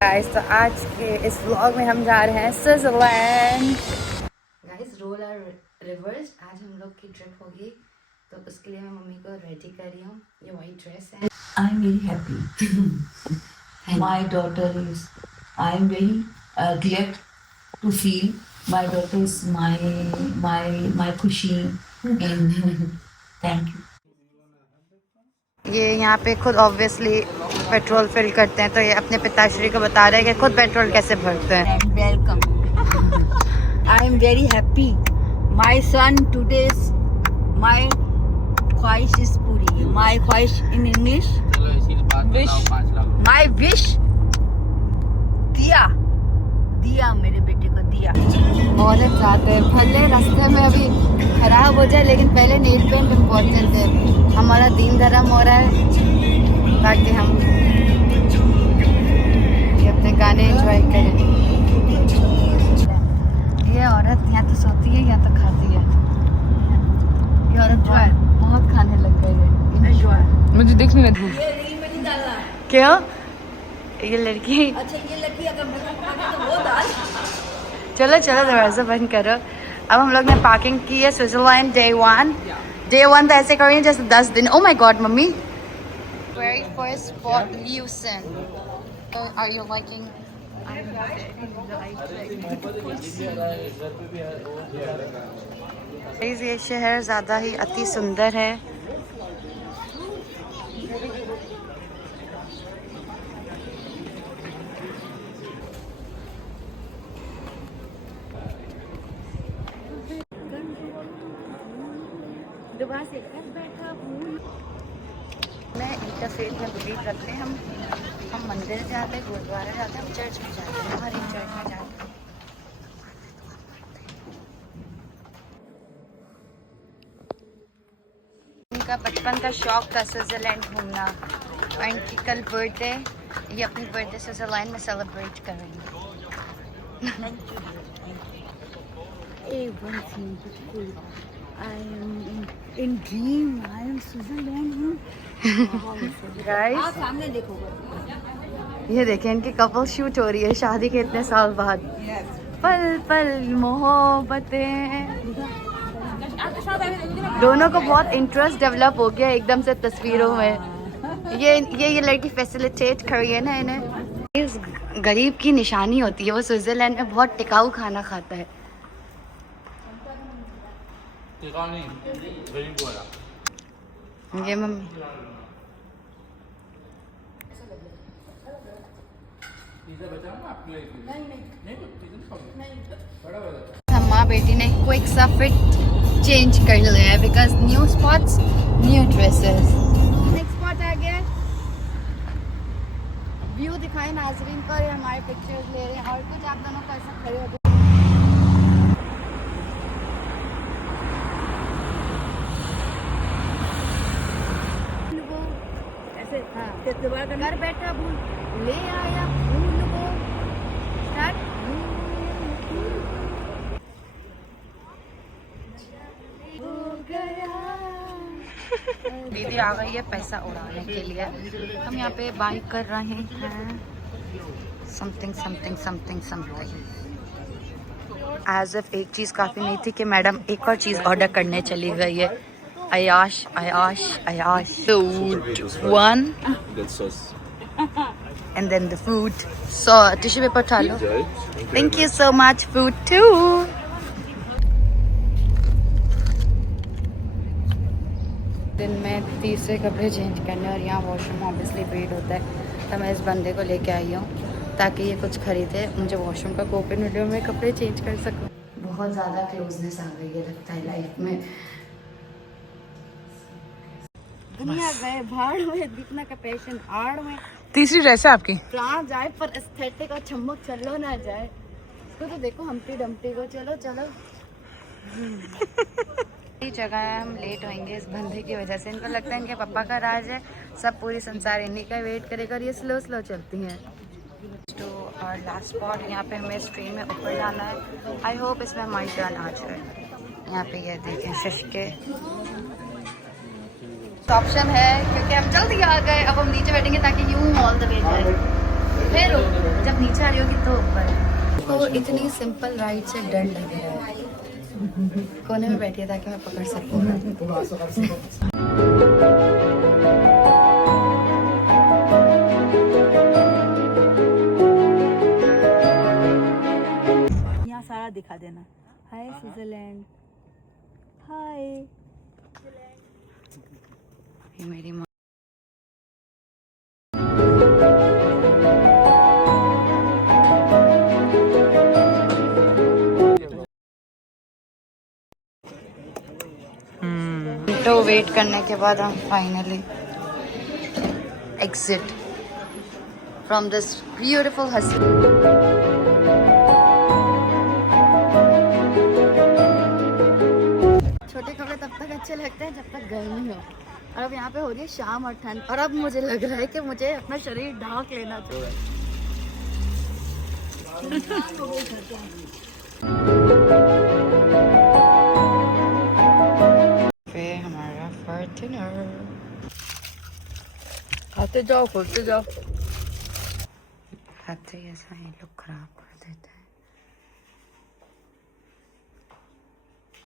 Guys तो आज के इस व्लॉग में हम जा रहे हैं Switzerland. Guys role are reverse, आज हम लोग की ट्रिप होगी तो उसके लिए मैं मम्मी को रेडी कर रही हूँ। ये वाइट ड्रेस है। I am very happy my daughter is I am very glad to feel my daughter is my खुशी एंड थैंक यू। ये यहाँ पे खुद ऑब्वियसली पेट्रोल फिल करते हैं तो ये अपने पिताश्री को बता रहे हैं कि खुद पेट्रोल कैसे भरते हैं। Welcome. I am very happy my son today's my ख्वाहिश इज पूरी। माई ख्वाहिश इन इंग्लिश माई विश दिया दिया मेरे बेटे को दिया। बहुत जाते हैं भले रास्ते में अभी खराब हो जाए लेकिन पहले नील पेंट इम्पोर्टेंट है। हमारा दीन धर्म हो रहा है ताकि हम ये अपने गाने एंजॉय करें। ये औरत या तो सोती है या तो खाती है। ये औरत जो है बहुत खाने लग गई है। मुझे दिखने लगी। क्यों? ये लड़की अच्छा ये लड़की अगर तो वो डाल। चलो चलो दरवाजा बंद करो। अब हम लोग ने पार्किंग की है स्विट्जरलैंड डे वन तो ऐसे करेंगे जैसे 10 दिन। Oh my god mummy, very first spot Lucerne. Are you liking? ये शहर ज़्यादा ही अति सुंदर है। दोबारा से बैठा हूँ मैं इंटरफेथ में बिलीव रखते हैं। हम मंदिर जाते हैं, गुरुद्वारा जाते हैं, हम चर्च में जाते हैं, हर एक चर्च में जाते हैं। इनका बचपन का शौक था स्विट्जरलैंड घूमना और इनकी कल बर्थडे, ये अपनी बर्थडे स्विट्जरलैंड में सेलिब्रेट कर रही है। I am in dream. I am Switzerland. Guys सामने देखो। ये देखें इनकी कपल शूट हो रही है शादी के इतने साल बाद। पल पल मोहब्बतें। दोनों को बहुत इंटरेस्ट डेवलप हो गया एकदम से तस्वीरों में। ये लड़की फैसिलिटेट कर रही है ना इन्हें। इस गरीब की निशानी होती है, वो स्विट्जरलैंड में बहुत टिकाऊ खाना खाता है। ये मम्मी हम माँ बेटी ने क्विक सा फिट चेंज कर लिया है because new spots new dresses. Next spot आ गया, व्यू दिखाए नाजरीन को। ये हमारे पिक्चर्स ले रहे हैं और कुछ आप दोनों को ऐसा खड़े हो घर बैठा भूल ले आया फूल वो स्टार्ट। दीदी आ गई है पैसा उड़ाने के लिए। हम यहाँ पे बाय कर रहे हैं something something something something. As if एक चीज़ काफ़ी नहीं थी कि मैडम एक और चीज़ ऑर्डर करने चली गई है। Ayash. Food one. And then the food. So tissue paper उठा लो. Thank you so much. Food too. दिन में 30 से कपड़े चेंज करने और यहाँ वॉशरूम ऑब्वियसली भीड़ होता है तो मैं इस बंदे को लेके आई हूँ ताकि ये कुछ खरीदे, मुझे वॉशरूम का कूपन मिले, मैं कपड़े चेंज कर सकूँ। बहुत ज़्यादा क्लोजनेस आ गई है लगता है लाइफ में। दुनिया गए भाड़ में, दिखना का पैशन आड़ में। तीसरी ड्रेस है आपकी? कहाँ जाए पर एस्थेटिक और चमक चलो ना जाए। इसको तो देखो हम्पटी डम्पटी को। चलो चलो ये जगह है, हम लेट होंगे इस बंदे की वजह से। इनको लगता है इनके पापा का राज है, सब पूरी संसार इन्हीं का वेट करेगा और ये स्लो स्लो चलती हैं। तो और लास्ट स्पॉट यहाँ पे हमें इस ट्रेन में ऊपर जाना है। आई होप इसमें हमारी टर्न आ जाए। यहाँ पे ये देखें शशके ऑप्शन है क्योंकि हम जल्दी आ गए। अब हम नीचे बैठेंगे ताकि यूं ऑल द वे जाए। फिर जब नीचे आ रही होगी तो ऊपर। तो इतनी सिंपल राइड से डर लग रहा है। कोने में बैठी है ताकि मैं पकड़ सकूँ। यहाँ सारा दिखा देना। हाय स्विट्जरलैंड, हाय। ये मेरी माँ तो वेट करने के बाद हम finally exit from this beautiful हसी। छोटे कपड़े तब तक अच्छे लगते हैं जब तक गर्मी हो, और अब यहाँ पे हो रही है शाम और ठंड, और अब मुझे लग रहा है कि मुझे अपना शरीर ढांक लेना चाहिए। फिर हमारा फॉर डिनर। खाते जाओ, खोलते जाओ। खाते ही ऐसा ही लोग खराब कर देते हैं।